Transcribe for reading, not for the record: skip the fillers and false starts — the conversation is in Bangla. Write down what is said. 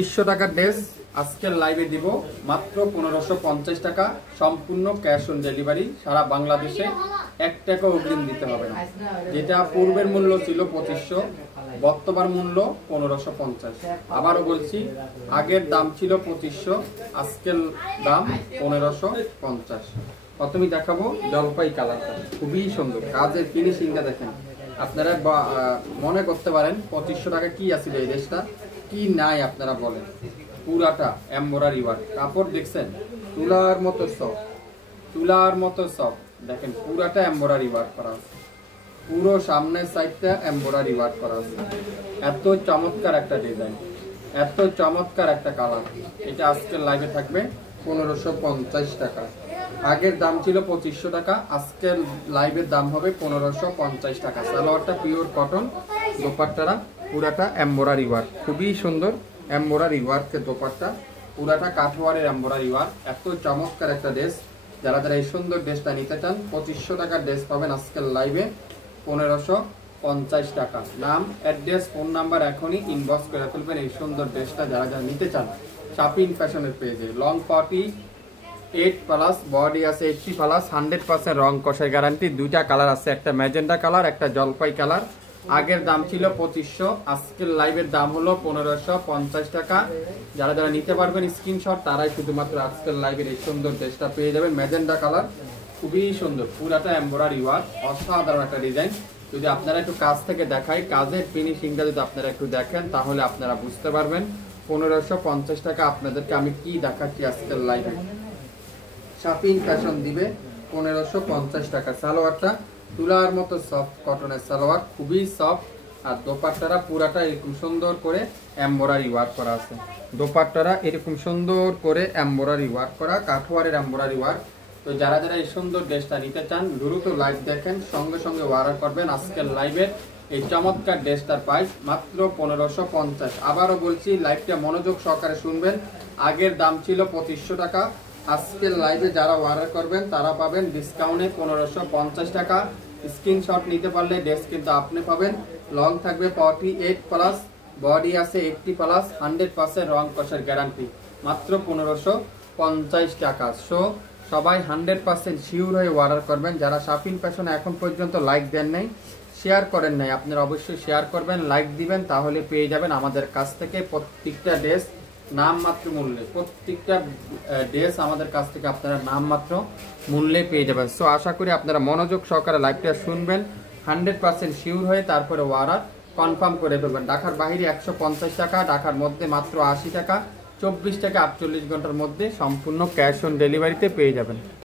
200 টাকার ড্রেস আজকের লাইভে দিব মাত্র 1550 টাকা, সম্পূর্ণ ক্যাশ অন ডেলিভারি। সারা বাংলাদেশে 1 টাকা অগ্রিম দিতে হবে না। যেটা পূর্বের মূল্য ছিল 2500, বর্তমান মূল্য 1550। আবারও বলছি, আগের দাম ছিল 2500, আজকের দাম 1550। প্রথমেই দেখাবো জলপাই কালারটা, খুবই সুন্দর, কাজের ফিনিশিংটা দেখেন। আপনারা মনে করতে পারেন 2500 টাকা কি আছিল এই ড্রেসটা, কি নাই আপনারা বলেন। পুরাটা এমব্রয়ডারি ওয়ার্ক, কাপড় দেখছেন তুলার মতো সফট, তুলার মতো সফট। দেখেন পুরাটা এমব্রয়ডারি ওয়ার্ক করা আছে, পুরো সামনের সাইডটা এমব্রয়ডারি ওয়ার্ক করা আছে। এত চমৎকার একটা ডিজাইন, এত চমৎকার একটা কালার। এটা আজকের লাইভে থাকবে 1550 টাকা। আগের দাম ছিল 2500 টাকা, আজকের লাইভের দাম হবে 1550 টাকা। সালোয়ারটা পিওর কটন, দোপাট্টারা পুরাটা এমব্রয়ডারি ওয়ার্ক, খুবই সুন্দর এমব্রয়ডারি ওয়ার্কের দোপাট্টা, পুরাটা কাঠওয়ারের এমব্রয়ডারি ওয়ার্ক। এত চমৎকার একটা ড্রেস, যারা যারা এই সুন্দর ড্রেসটা নিতে চান 2500 টাকার ড্রেস পাবেন আজকের লাইভে 1550 টাকা। নাম, অ্যাড্রেস, ফোন নাম্বার এখনই ইনবক্স করে ফেলবেন এই সুন্দর ড্রেসটা যারা যারা নিতে চান। শাপিং ফ্যাশনের পেজে লং 48+, বডি আছে 80+, 100% রং কষের গ্যারান্টি। দুইটা কালার আছে, একটা ম্যাজেন্ডা কালার, একটা জলপাই কালার। আগের দাম ছিল 2500, আজকের লাইভের দাম হলো 1550 টাকা। যারা যারা নিতে পারবেন স্ক্রিনশট, তারাই শুধুমাত্র আজকের লাইভের এই সুন্দর ড্রেসটা পেয়ে যাবেন। ম্যাজেন্ডা কালার, খুবই সুন্দর, পুরাটা এমব্রয়ডারি ওয়ার্ক, অসাধারণ একটা ডিজাইন। যদি আপনারা একটু কাজ থেকে দেখাই, কাজের ফিনিশিংটা যদি আপনারা একটু দেখেন তাহলে আপনারা বুঝতে পারবেন 1550 টাকা আপনাদেরকে আমি কি দেখাচ্ছি আজকের লাইভে। শাপিং ফ্যাশন দিবে 1550 টাকা। সালোয়ারটা তুলার মতো সফট কটনের সালোয়ার, খুবই সফট। আর দোপাট্টারা পুরাটা এরকম সুন্দর করে এমব্রয়ডারি ওয়ার্ক করা আছে। দোপাট্টারা এরকম সুন্দর করে এমব্রয়ডারি ওয়ার্ক করা, কাঠওয়ারের এমব্রয়ডারি ওয়ার্ক। তো যারা যারা এই সুন্দর ড্রেসটা নিতে চান দ্রুত লাইভ দেখেন, সঙ্গে সঙ্গে অর্ডার করবেন। আজকের লাইভের এই চমৎকার ড্রেসটার প্রাইস মাত্র 1550। আবারও বলছি, লাইভটা মনোযোগ সহকারে শুনবেন। আগের দাম ছিল 2500 টাকা, আজকের লাইভে যারা অর্ডার করবেন তারা পাবেন ডিসকাউন্টে 1550 টাকা। স্ক্রিনশট নিতে পারলে ড্রেস কিন্তু আপনি পাবেন। লং থাকবে 48+, বডি আছে 80+, 100% রং কষের গ্যারান্টি, মাত্র 1550 টাকা। সো সবাই 100% শিওর হয়ে অর্ডার করবেন। যারা শাপিং ফ্যাশনে এখন পর্যন্ত লাইক দেন নাই, শেয়ার করেন নাই, আপনারা অবশ্যই শেয়ার করবেন, লাইক দিবেন, তাহলে পেয়ে যাবেন আমাদের কাছ থেকে প্রত্যেকটা ড্রেস নামমাত্র মূল্যে। প্রত্যেকটা ড্রেস আমাদের কাছ থেকে আপনারা নামমাত্র মূল্যে পেয়ে যাবেন। সো আশা করি আপনারা মনোযোগ সহকারে লাইভটা শুনবেন, 100% শিওর হয়ে তারপরে অর্ডার কনফার্ম করে ফেলবেন। ঢাকার বাইরে 150 টাকা, ঢাকার মধ্যে মাত্র 80 টাকা। 24 থেকে 48 ঘন্টার মধ্যে সম্পূর্ণ ক্যাশ অন ডেলিভারিতে পেয়ে যাবেন।